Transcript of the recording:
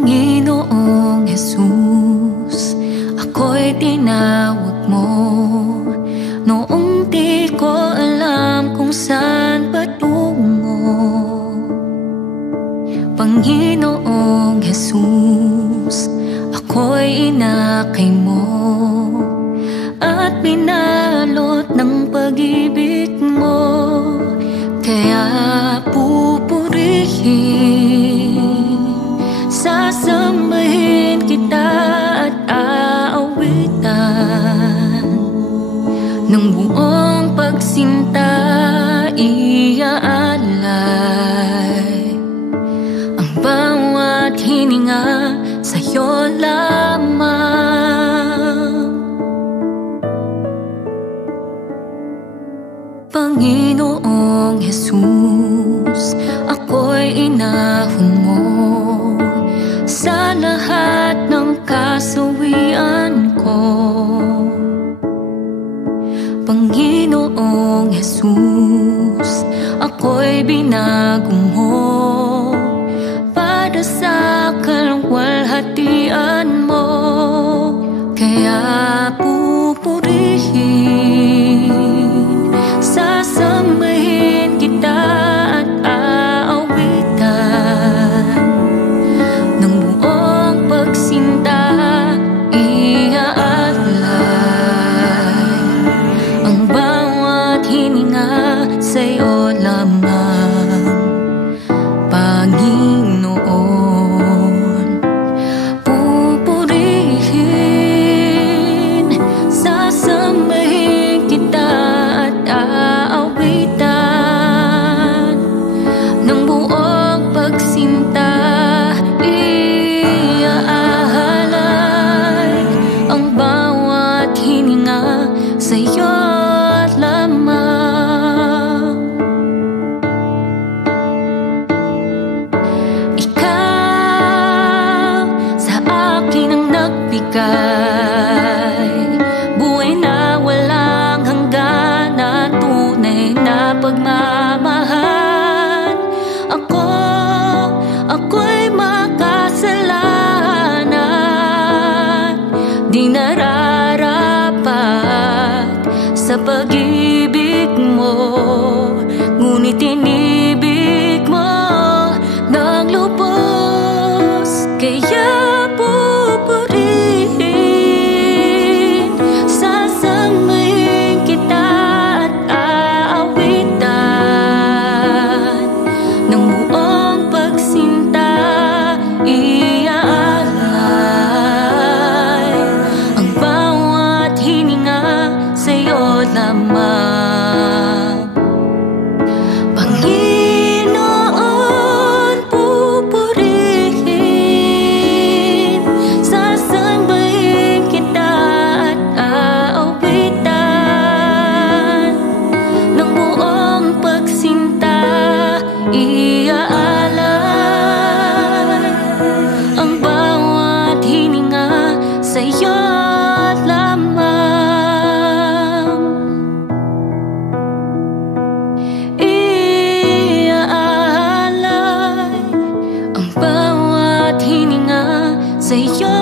Panginoong Jesus, ako'y tinawag mo noong di ko alam kung saan patungo. Panginoong Jesus, ako'y inakay mo at binalot ng pag-ibig mo. Kaya pupurihin, sasambahin kita at aawitan. Ng buong pagsinta iaalay ang bawat hininga sa'yo lamang. Panginoong Jesus, ako'y inahon mo sa lahat ng kasawian ko. Panginoong Jesus, ako'y binago mo para sa kalwalhatian mo. Kaya pupurihin, sasambahin kita at aawitan. Ng buong pagsinta iaalay ang bawat hininga sa'yo lamang. Panginoon, pupurihin, sasambahin kita at aawitan. Ng buong pagsinta iaalay ang bawat hininga sa'yo lamang. Ikaw sa akin ang nagbigay, buhay na walang hanggan na tunay na pagmamahal. Ako'y makasalanan, di nararapat sa pag-ibig mo, ngunit inibig mo ng lubos. Kaya pupurihin, sasambahin kita at aawitan. Ng buong pagsinta iaalay ang bawat hininga sa'yo lamang. Panginoon, pupurihin, sasambahin kita at aawitan. Ng buong pagsinta iaalay ang bawat hininga sa'yo lamang. Iaalay ang bawat hininga sa'yo